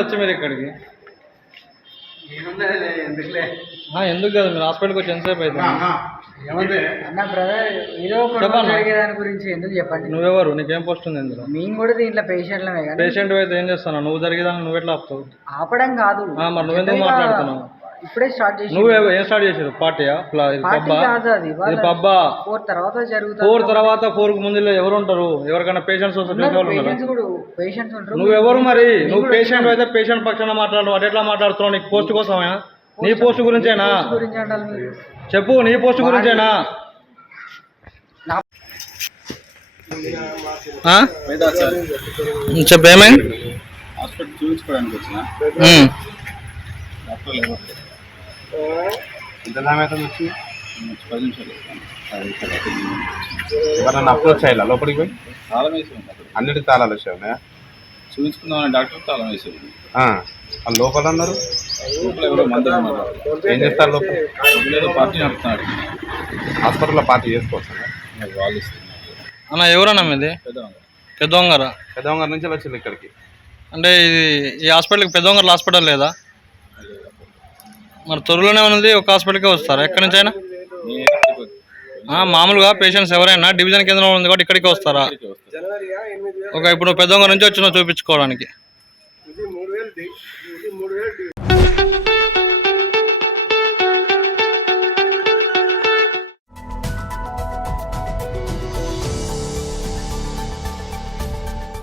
వచ్చి మీరు ఇక్కడికి ఎందుకు కదా మీరు హాస్పిటల్కి వచ్చి ఎంతసేపు అయితే గురించి ఎందుకు చెప్పండి. నువ్వెవరు? నీకేం పోస్ట్ ఉంది ఇందులో? మేము కూడా దీంట్లో పేషెంట్లమే కానీ పేషెంట్ అయితే ఏం చేస్తాను? నువ్వు జరిగేదాన్ని నువ్వు ఎట్లా ఆపుతావు? ఆపడం కాదు, మరి నువ్వెందుకు మాట్లాడుతున్నావు? ఇప్పుడే స్టార్ట్ చేసి నువ్వు ఏం స్టార్ట్ చేసారు? పార్టీయా? ఇది పబ్బా? తర్వాత జరుగుతుంది. 4 తర్వాత 4కు ముందు ఎవరు ఉంటారు? ఎవరికైనా పేషెంట్స్ పేషెంట్స్ ఉంటారు. నువ్వెవరు మరి? నువ్వు పేషెంట్ అయితే పేషెంట్ పక్షాన మాట్లాడు. అటు ఎట్లా మాట్లాడుతున్నావు? నీకు పోస్ట్ కోసమా? నీ పోస్ట్ గురించేనా? చెప్పు, నీ పోస్ట్ గురించేనా? చెప్పు, ఏమైంది? హాస్పిటల్ చూపించుకోవడానికి వచ్చిన ఎంత సమయం వచ్చి 10 నిమిషాలు ఎవరన్నా అప్రోచ్ అయ్యాలా లోపలికి పోయి? తాళం వేసి ఉంది, అన్నిటికీ తాళాలు వచ్చాయి ఉన్నాయా? చూపించుకుందామని డాక్టర్ తాళం వేసి ఉంది. వాళ్ళు లోపల అన్నారు. లోపల ఎవరో మంది ఏం చేస్తారు? లోపల ఏదో పార్టీ నడుపుతున్నాడు. హాస్పిటల్లో పార్టీ చేసుకోవచ్చు వాళ్ళు ఇస్తున్నారు. అన్న ఎవరన్నా మీది? పెద్దవంగర. పెద్దవంగర నుంచి వచ్చింది ఇక్కడికి. అంటే ఈ హాస్పిటల్కి పెద్దవంగర్ల హాస్పిటల్ లేదా? మరి తొర్రలోనే ఉన్నది, ఒక హాస్పిటల్కే వస్తారా ఎక్కడి నుంచి అయినా? మామూలుగా పేషెంట్స్ ఎవరైనా డివిజన్ కేంద్రంలో ఉంది కాబట్టి ఇక్కడికే వస్తారా? ఇప్పుడు పెద్దవంగర నుంచి వచ్చినా చూపించుకోవడానికి.